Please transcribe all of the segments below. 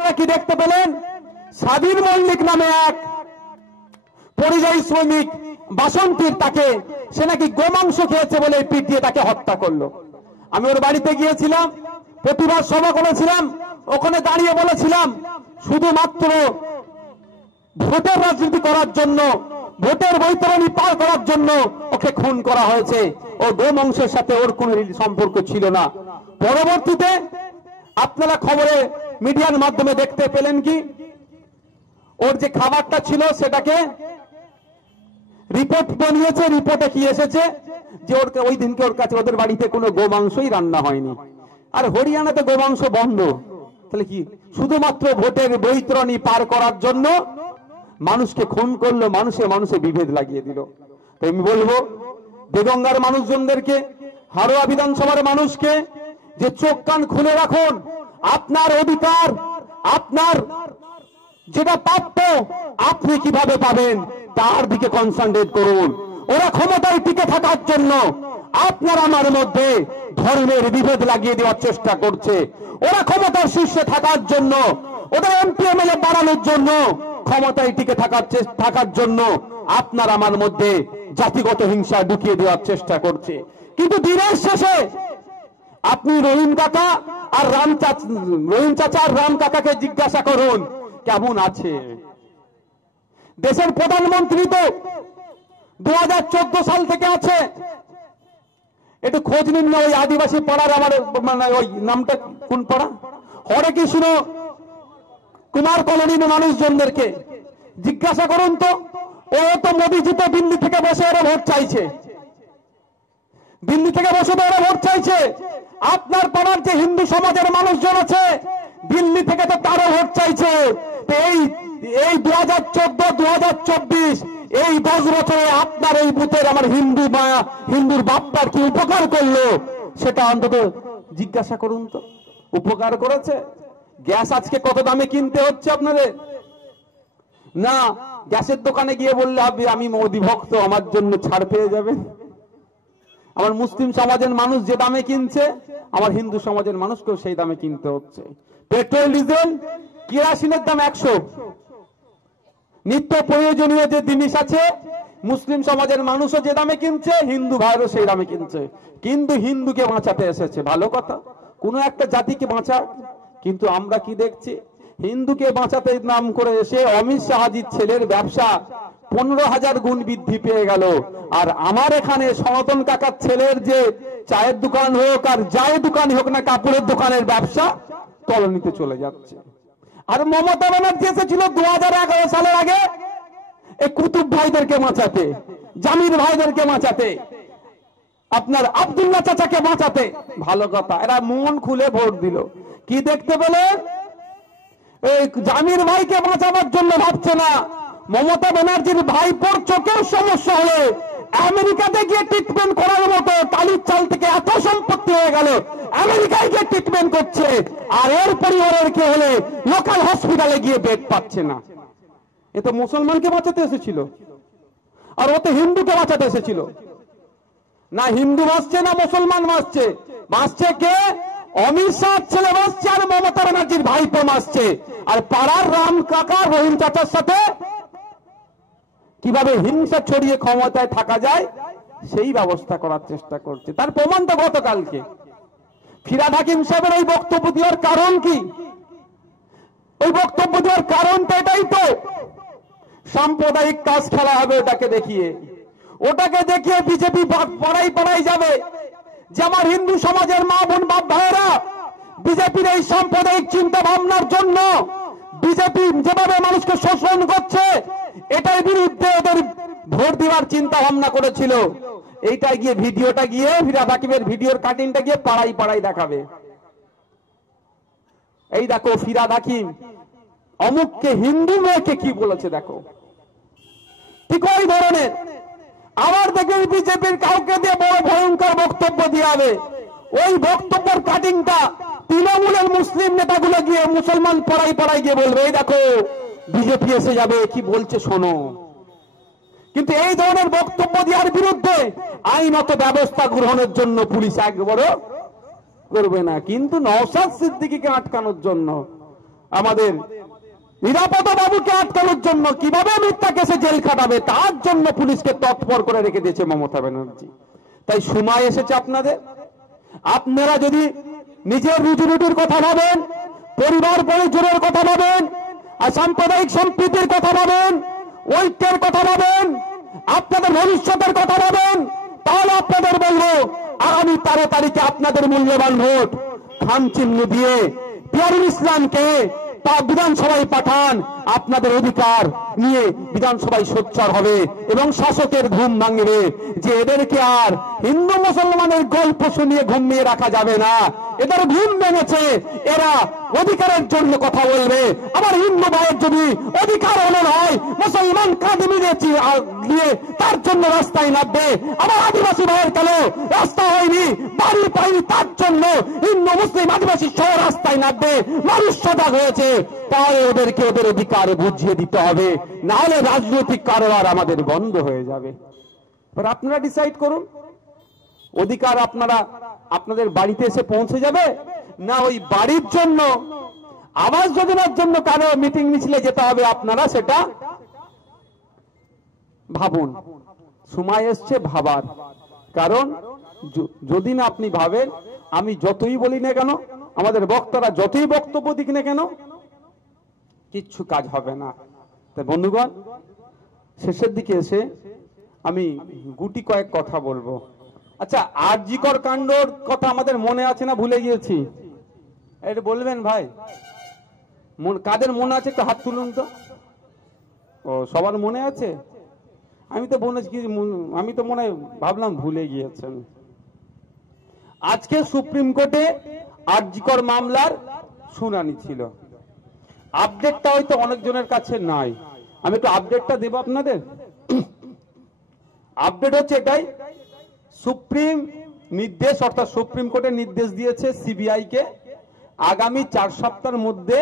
আপনারা কি দেখতে পেলেন? স্বাধীন মল্লিক নামে এক পরিযায়ী শ্রমিক বাসন্তীর, তাকে সে নাকি গোমাংস খেয়েছে বলে পিটিয়ে তাকে হত্যা করলো। আমি ওর বাড়িতে গিয়েছিলাম, প্রতিবাদ সভা করেছিলাম, ওখানে দাঁড়িয়ে বলেছিলাম শুধুমাত্র ভোটের রাজনীতি করার জন্য, ভোটের বৈতরণী পার করার জন্য ওকে খুন করা হয়েছে। ও গোমাংসের সাথে ওর কোনো সম্পর্ক ছিল না। পরবর্তীতে আপনারা খবরে মিডিয়ার মাধ্যমে দেখতে পেলেন কি, ওর যে খাবারটা ছিল সেটাকে রিপোর্ট বানিয়েছে, রিপোর্টে কি এসেছে যে ওই দিনকে ওর কাছে ওদের বাড়িতে কোনো গোমাংসই রান্না হয়নি। আর হরিয়ানাতে গোমাংস বন্ধ, তাহলে কি শুধুমাত্র ভোটের বৈতরণী পার করার জন্য মানুষকে খুন করলো, মানুষে মানুষে বিভেদ লাগিয়ে দিল। তো আমি বলবো দেগঙ্গার মানুষজনদেরকে, হারোয়া বিধানসভার মানুষকে যে চোখ কান খুলে রাখুন, আপনার অধিকার, আপনার যেটা প্রাপ্য আপনি কিভাবে পাবেন তার দিকে কনসেন্ট্রেট করুন। ওরা ক্ষমতায় টিকে থাকার জন্য আপনার আমার মধ্যে ধর্মের বিভেদ লাগিয়ে দেওয়ার চেষ্টা করছে। ওরা ক্ষমতার শীর্ষে থাকার জন্য, ওদের এমপি এমএলএ বাড়ানোর জন্য, ক্ষমতায় টিকে থাকার জন্য আপনার আমার মধ্যে জাতিগত হিংসা ঢুকিয়ে দেওয়ার চেষ্টা করছে। কিন্তু দিনের শেষে আপনি রহিম কাকা আর রহিম চাচা আর রাম কাকাকে জিজ্ঞাসা করুন কেমন আছে। দেশের প্রধানমন্ত্রী তো 2014 সাল থেকে আছে। একটু খোঁজ নিন না ওই আদিবাসী পাড়ার, আমার মানে ওই নামটা কোন পাড়া, হরে কৃষ্ণ কুমার কলোনির মানুষজনদেরকে জিজ্ঞাসা করুন তো। ও তো মোদীজি তো দিল্লি থেকে বসে ওরা ভোট চাইছে, দিল্লি থেকে বসে তো ওরা ভোট চাইছে। আপনার পাড়ার যে হিন্দু সমাজের মানুষজন আছে দিল্লি থেকে তো তারও ভোট চাইছে। এই 2014-2024 এই 10 বছরে আপনার এই বুথের আমার হিন্দুর বাপটার কি উপকার করলো সেটা অন্তত জিজ্ঞাসা করুন তো। উপকার করেছে? গ্যাস আজকে কত দামে কিনতে হচ্ছে আপনাদের? না, গ্যাসের দোকানে গিয়ে বললে আমি মোদি ভক্ত, আমার জন্য ছাড় পেয়ে যাবে। আমার মুসলিম সমাজের মানুষ যে দামে কিনছে, আমার হিন্দু সমাজের মানুষকেও সেই দামে কিনতে হচ্ছে। পেট্রোল, ডিজেল, কেরোসিনের দাম 100। নিত্য প্রয়োজনীয় যে জিনিস আছে মুসলিম সমাজের মানুষও যে দামে কিনছে, হিন্দু ভাইরও সেই দামে কিনছে। কিন্তু হিন্দুকে বাঁচাতে এসেছে, ভালো কথা, কোন একটা জাতিকে বাঁচা। কিন্তু আমরা কি দেখছি, হিন্দুকে বাঁচাতে নাম করে এসে অমিত শাহজির ছেলের ব্যবসা 15,000 গুণ বৃদ্ধি পেয়ে গেল। আর আমার এখানে সনাতন কাকার ছেলের যে চায়ের দোকান হোক আর যাই দোকান হোক না, কাপড়ের দোকানের ব্যবসা তলানিতে চলে যাচ্ছে। আর মমতা ব্যানার্জি এসেছিল 2011 সালের আগে এই কুতুব ভাইদেরকে বাঁচাতে, জামির ভাইদেরকে বাঁচাতে, আপনার আব্দুল্লাহ চাচাকে বাঁচাতে। ভালো কথা, এরা মন খুলে ভোট দিল। কি দেখতে পেলে? এই জামির ভাইকে বাঁচাবার জন্য ভাবছে না, মমতা ব্যানার্জির ভাইপোর চোখের সমস্যা হলে আমেরিকাতে গিয়ে ট্রিটমেন্ট করার মতো টালির চাল থেকে এত সম্পত্তি হয়ে গেল, আমেরিকায় গিয়ে ট্রিটমেন্ট করছে। আর এর পরিবারের কে হলে লোকাল হসপিটালে গিয়ে বেড পাচ্ছে না। এ তো মুসলমানকে বাঁচাতে এসেছিল, আর ও তো হিন্দুকে বাঁচাতে এসেছিল। না হিন্দু বাঁচছে না মুসলমান বাঁচছে, বাঁচছে কে? অমিত শাহ ছেলে বাঁচছে আর মমতা ব্যানার্জির ভাইপো বাঁচছে। আর পাড়ার রাম কাকা রহিম চাচার সাথে কিভাবে হিংসা ছড়িয়ে ক্ষমতায় থাকা যায় সেই ব্যবস্থা করার চেষ্টা করছে। তার প্রমাণ তো গতকালকে ফিরহাদ হাকিম সাহেবের ওই বক্তব্য দেওয়ার কারণ কি? ওই বক্তব্য দেওয়ার কারণ তো এটাই তো, সাম্প্রদায়িক কাজ খেলা হবে ওটাকে দেখিয়ে। ওটাকে দেখিয়ে বিজেপি পাড়াই পাড়াই যাবে যে আমার হিন্দু সমাজের মা বোন বাপ ভাইয়েরা বিজেপির এই সাম্প্রদায়িক চিন্তা ভাবনার জন্য বিজেপি যেভাবে মানুষকে শোষণ করছে এটার বিরুদ্ধে ওদের ভোট দেওয়ার চিন্তা ভাবনা করেছিল। এইটা গিয়ে ভিডিওটা গিয়ে ফিরহাদ হাকিমের ভিডিওর কাটিংটা গিয়ে পাড়াই পাড়াই দেখাবে। এই দেখো ফিরহাদ হাকিম অমুককে হিন্দু মেয়েকে কি বলেছে দেখো, ঠিক ওই ধরনের। আবার দেখবেন বিজেপির কাউকে দিয়ে বড় ভয়ঙ্কর বক্তব্য দিয়ে হবে, ওই বক্তব্যের কাটিংটা তৃণমূলের মুসলিম নেতাগুলো গিয়ে মুসলমান পাড়াই পাড়াই গিয়ে বলবে এই দেখো বিজেপি এসে যাবে কি বলছে শোনো। কিন্তু এই ধরনের বক্তব্য দেওয়ার বিরুদ্ধে আইনত ব্যবস্থা গ্রহণের জন্য পুলিশ একবারও করবে না। কিন্তু নওশাদ সিদ্দিকীকে আটকানোর জন্য আমাদের নিরাপত্তা বাবুকে আটকানোর জন্য কিভাবে মিথ্যা কেসে জেল খাটাবে তার জন্য পুলিশকে তৎপর করে রেখে দিয়েছে মমতা ব্যানার্জি। তাই সময় এসেছে আপনাদের, আপনারা যদি নিজের রুজি রুটির কথা ভাবেন, পরিবার পরিজনের কথা ভাবেন, আর সাম্প্রদায়িক সম্প্রীতির কথা ভাবেন, ঐক্যের কথা ভাবেন, আপনাদের ভবিষ্যতের কথা ভাবেন, তাহলে আপনাদের বলবো আগামী 13 তারিখে আপনাদের মূল্যবান ভোট খাম চিহ্ন দিয়ে পিয়ারুল ইসলামকে বিধানসভায় পাঠান। আপনাদের অধিকার নিয়ে বিধানসভায় সোচ্চার হবে এবং শাসকের ঘুম ভাঙবে যে এদেরকে আর হিন্দু মুসলমানের গল্প শুনিয়ে ঘুমিয়ে রাখা যাবে না। এদের ঘুম ভেঙেছে, এরা অধিকারের জন্য কথা বলবে। আমার হিন্দু ভাইয়ের যদি অধিকার হলো হয়, মুসলমান কাঁধে দিয়ে তার জন্য রাস্তায় নামবে। আমার আদিবাসী ভাইয়ের কেন রাস্তা হয়নি, বাড়ি পাইনি, তার জন্য হিন্দু মুসলিম আদিবাসী সহ রাস্তায় নামবে। মানুষ সজাগ হয়েছে, তাই ওদেরকে ওদের অধিকার বুঝিয়ে দিতে হবে, না হলে রাজনৈতিক কারবার আমাদের বন্ধ হয়ে যাবে। আপনারা ডিসাইড করুন, অধিকার আপনারা আপনাদের বাড়িতে এসে পৌঁছে যাবে, না ওই বাড়ির জন্য আবাস যোজনার জন্য কারো মিটিং মিছিলে যেতে হবে। আপনারা সেটা ভাবুন, সময় এসছে ভাবার। কারণ যদি না আপনি ভাবেন, আমি যতই বলি না কেন, আমাদের বক্তারা যতই বক্তব্য দিক না কেন, কিচ্ছু কাজ হবে না। তাই বন্ধুগণ, শেষের দিকে এসে আমি গুটি কয়েক কথা বলবো। আচ্ছা, আরজিকর কাণ্ডর কথা আমাদের মনে আছে না ভুলে গিয়েছি? এটা বলবেন ভাই, কাদের মনে আছে একটু হাত তুলুন তো। ও, সবার মনে আছে? আমি তো মনে ভাবলাম ভুলে গিয়েছেন। আজকে সুপ্রিম কোর্টে আরজিকর মামলার শুনানি ছিল। আপডেটটা হয়তো অনেকজনের কাছে নাই, আমি একটু আপডেটটা দেব আপনাদের। আপডেট হচ্ছে এটাই, সুপ্রিম নির্দেশ অর্থাৎ সুপ্রিম কোর্টের নির্দেশ দিয়েছে সিবিআই কে আগামী 4 সপ্তাহের মধ্যে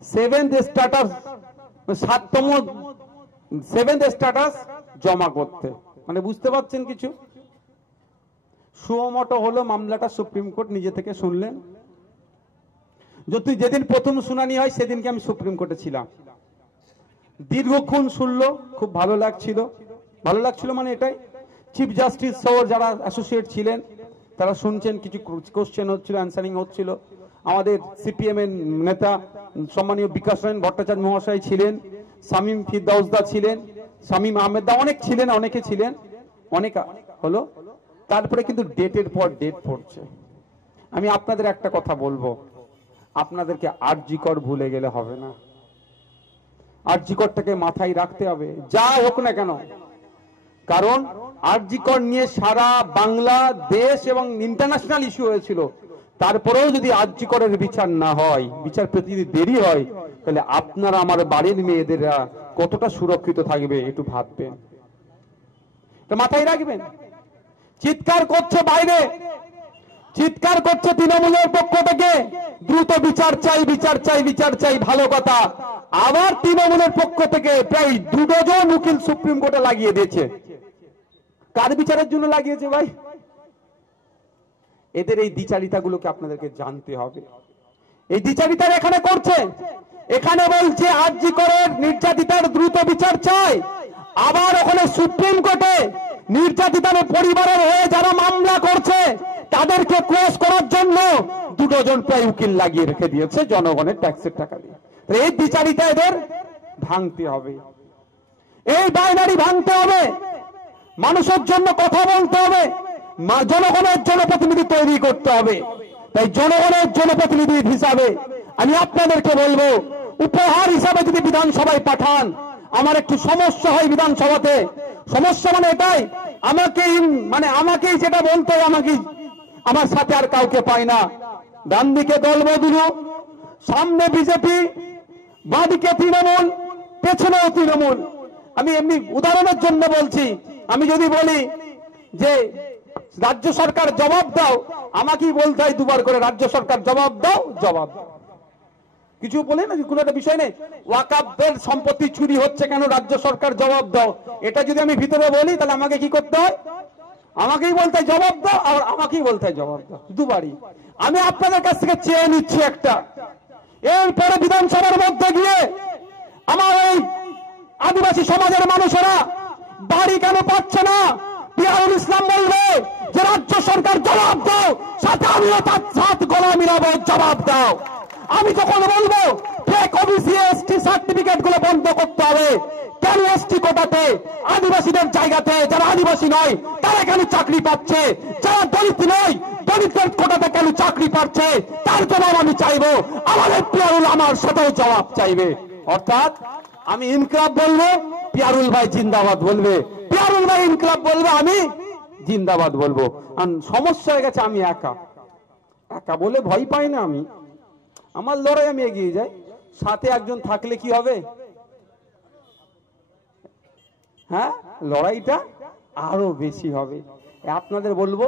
7th স্ট্যাটাস জমা করতে। মানে বুঝতে পারছেন কিছু? সুমোটো হলো মামলাটা, সুপ্রিম কোর্ট নিজে থেকে শুনলেন। যেদিন প্রথম শুনানি হয় সেদিনকে আমি সুপ্রিম কোর্টে ছিলাম, দীর্ঘক্ষণ শুনলো, খুব ভালো লাগছিল। ভালো লাগছিল মানে এটাই, চিফ জাস্টিস সহ যারা অ্যাসোসিয়েট ছিলেন তারা শুনছেন, কিছু কোশ্চেন হচ্ছিল, অ্যান্সারিং হচ্ছিল। আমাদের সিপিএম এর নেতা সম্মানীয় বিকাশ রঞ্জন ভট্টাচার্য মহাশয় ছিলেন, শামীম ফিরদাউসদা ছিলেন, শামীম আহমেদ দা অনেক ছিলেন, অনেকে ছিলেন, অনেক হলো। তারপরে কিন্তু ডেটের পর ডেট পড়ছে। আমি আপনাদের একটা কথা বলবো, আপনাদেরকে আরজিকর ভুলে গেলে হবে না, আরজিকরটাকে মাথায় রাখতে হবে যা হোক না কেন। কারণ আরজিকর নিয়ে সারা বাংলা দেশ এবং ইন্টারন্যাশনাল ইস্যু হয়েছিল। তারপরেও যদি আরজিকরের বিচার না হয়, বিচার পেতে যদি দেরি হয়, তাহলে আপনারা আমার বাড়ির মেয়েদেরা কতটা সুরক্ষিত থাকবে একটু ভাববেন, মাথায় রাখবেন। চিৎকার করছে বাইরে, চিৎকার করছে তৃণমূলের পক্ষ থেকে দ্রুত বিচার চাই, বিচার চাই, বিচার চাই, ভালো কথা। আবার তৃণমূলের পক্ষ থেকে প্রায় 2 ডজন উকিল সুপ্রিম কোর্টে লাগিয়ে দিয়েছে। কার বিচারের জন্য লাগিয়েছে ভাই? এদের এই দ্বিচারিতাগুলোকে আপনাদেরকে জানতে হবে। এই দ্বিচারিতার এখানে করছে, এখানে বলছে আরজিকরের নির্যাতিতার দ্রুত বিচার চাই, আবার ওখানে সুপ্রিম কোর্টে নির্যাতিতার পরিবারের হয়ে যারা মামলা করছে তাদেরকে ক্লোজ করার জন্য 2 ডজন প্রায় উকিল লাগিয়ে রেখে দিয়েছে জনগণের ট্যাক্সের টাকা দিয়ে। এই বিচারিতা এদের ভাঙতে হবে, এই বাইনারি ভাঙতে হবে, মানুষের জন্য কথা বলতে হবে, জনগণের জনপ্রতিনিধি তৈরি করতে হবে। তাই জনগণের জনপ্রতিনিধি হিসাবে আমি আপনাদেরকে বলবো, উপহার হিসাবে যদি বিধানসভায় পাঠান, আমার একটু সমস্যা হয় বিধানসভাতে। সমস্যা মানে এটাই, আমাকেই যেটা বলতে হয়, আমাকেই, আমার সাথে আর কাউকে পাই না। ডান দিকে দলবদলু, সামনে বিজেপি, বাঁদিকে তৃণমূল, পেছনেও তৃণমূল। আমি এমনি উদাহরণের জন্য বলছি, আমি যদি বলি যে রাজ্য সরকার জবাব দাও, আমাকেই বলতে হয় 2 বার করে, রাজ্য সরকার জবাব দাও, জবাব দাও। কিছু বলে না, কোনো একটা বিষয় নেই, ওয়াকাফের সম্পত্তি চুরি হচ্ছে কেন, রাজ্য সরকার জবাব দাও। এটা যদি আমি ভিতরে বলি, তাহলে আমাকে কি করতে হয়? আমাকেই বলতে জবাব দাও, আর আমাকেই বলতে জবাব দাও, দুবারই। আমি আপনাদের কাছ থেকে চেয়ে নিচ্ছি একটা, এরপরে বিধানসভার মধ্যে গিয়ে আমার এই আদিবাসী সমাজের মানুষেরা বাড়ি কেন পাচ্ছে না, পিয়ারুল ইসলাম বলবে যে রাজ্য সরকার জবাব দাও, সাথে আমিও তার সাথ গলা মিলাবো, জবাব দাও। আমি যখন বলবো ফেক ওবিসি এসটি সার্টিফিকেট গুলো বন্ধ করতে হবে, কেন এসটি কোটাতে আদিবাসীদের জায়গাতে যারা আদিবাসী নয় তারা কেন চাকরি পাচ্ছে, যারা দলিত নয় দলিতের কোটাতে কেন চাকরি পাচ্ছে, তার জবাব আমি চাইবো। আমাদের পিয়ারুল আমার সাথেও জবাব চাইবে। অর্থাৎ আমি ইনকলাব বলবো, পিয়ারুল ভাই জিন্দাবাদ বলবে, পিয়ারুল ভাই ইনকলাব বলবে, আমি জিন্দাবাদ বলবো। আর সমস্যা হয়ে গেছে আমি একা একা বলে ভয় পাই না, আমি আমার লড়াই আমি এগিয়ে যাই, সাথে একজন থাকলে কি হবে, হ্যাঁ লড়াইটা আরো বেশি হবে। আপনাদের বলবো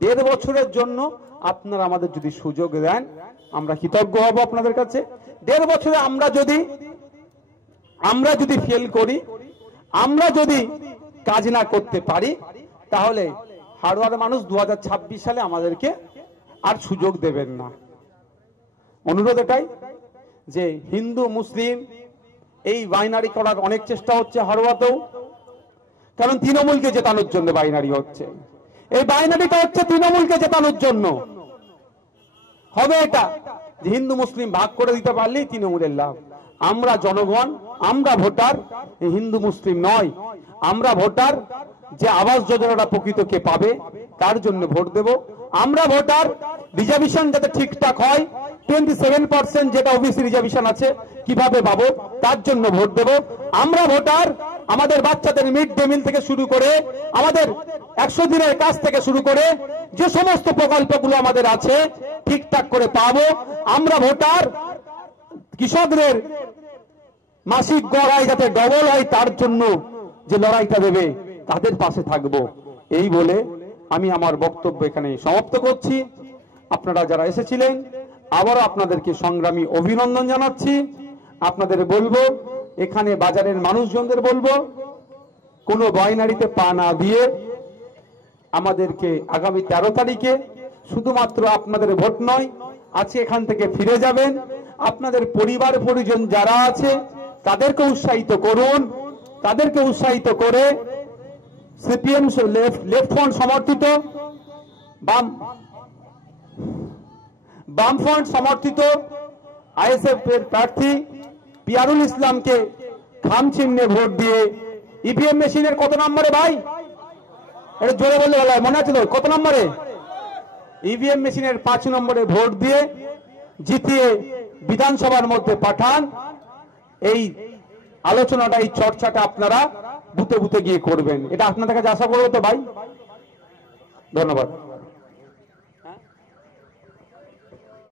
1.5 বছরের জন্য আপনারা আমাদের যদি সুযোগ দেন আমরা কৃতজ্ঞ হব আপনাদের কাছে। 1.5 বছরে আমরা যদি ফেল করি, আমরা যদি কাজ না করতে পারি, তাহলে হাড়োয়ার মানুষ 2026 সালে আমাদেরকে আর সুযোগ দেবেন না। অনুরোধ এটাই যে হিন্দু মুসলিম এই বাইনারি করার অনেক চেষ্টা হচ্ছে হাড়োয়াতেও, কারণ তৃণমূলকে জেতানোর জন্য বাইনারি হচ্ছে। এই বাইনারিটা হচ্ছে তৃণমূলকে জেতানোর জন্য হবে। এটা যে হিন্দু মুসলিম ভাগ করে দিতে পারলেই তৃণমূলের লাভ। আমরা জনগণ, আমরা ভোটার, হিন্দু মুসলিম নয়, আমরা ভোটার যে আবাস যোজনাটা প্রকৃত কে পাবে তার জন্য ভোট দেব। আমরা ভোটার রিজার্ভেশন যাতে ঠিকঠাক হয়, 27% যেটা ওবিসি রিজার্ভেশন আছে কিভাবে পাবো তার জন্য ভোট দেব। আমরা ভোটার আমাদের বাচ্চাদের মিড ডে মিল থেকে শুরু করে আমাদের 100 দিনের কাজ থেকে শুরু করে যে সমস্ত প্রকল্পগুলো আমাদের আছে ঠিকঠাক করে পাবো। আমরা ভোটার কৃষকদের মাসিক গড় আয় যাতে ডবল হয় তার জন্য যে লড়াইটা দেবে তাদের পাশে থাকবো। এই বলে আমি আমার বক্তব্য এখানে সমাপ্ত করছি। আপনারা যারা এসেছিলেন আবারও আপনাদেরকে সংগ্রামী অভিনন্দন জানাচ্ছি। আপনাদের বলবো, এখানে বাজারের মানুষজনদের বলবো, কোনো বাইনারিতে পা না দিয়ে আমাদেরকে আগামী 13 তারিখে শুধুমাত্র আপনাদের ভোট নয়, আজকে এখান থেকে ফিরে যাবেন, আপনাদের পরিবার পরিজন যারা আছে তাদেরকে উৎসাহিত করুন। তাদেরকে উৎসাহিত করে সিপিএম লেফট ফ্রন্ট সমর্থিত বামফ্রন্ট সমর্থিত আইএসএফ এর প্রার্থী পিয়ারুল ইসলামকে খাম চিহ্নে ভোট দিয়ে ইভিএম মেশিনের কত নম্বরে ভাই, এটা জোরে বললে ভালো হয়, মনে আছে তো কত নম্বরে, ইভিএম মেশিনের 5 নম্বরে ভোট দিয়ে জিতিয়ে বিধানসভার মধ্যে পাঠান। এই আলোচনাটা, এই চর্চাটা আপনারা বুথে বুথে গিয়ে করবেন, এটা আপনাদের কাছে আশা করবো তো ভাই। ধন্যবাদ।